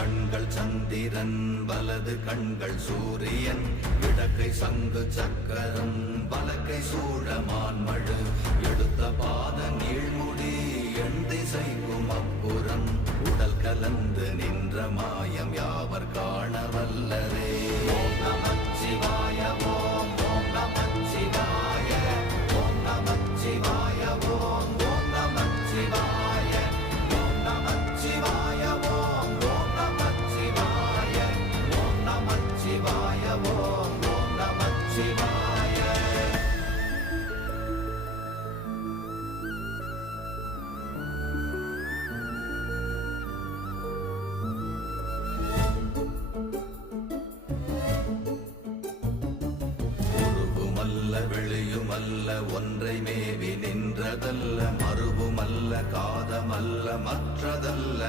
கண்கள் சந்திரன் வலது கண்கள் சூரியன் இடக்கை சங்கு சக்கரம் வலக்கை சூழமான் மழு எடுத்த பாத நீழ்முடி எண் திசைக்கும் அப்புறம் உடல் கலந்து நின்ற மாயம் யாவர் காண வல்லரே. ஓம் நமச்சிவாய ஓம் ஓம் நமச்சிவாய ஓம் நமச்சிவாய ஓம் ஓம் நமச்சிவாய ஓம் நமச்சிவாய ஓம் ஓம் நமச்சிவாய ஓம் நமச்சிவாய ஓம் ஓம் நமச்சிவாய. வெளியுமல்ல ஒன்றை மேவி நின்றதல்ல மறுவுமல்ல காதமல்ல மற்றதல்ல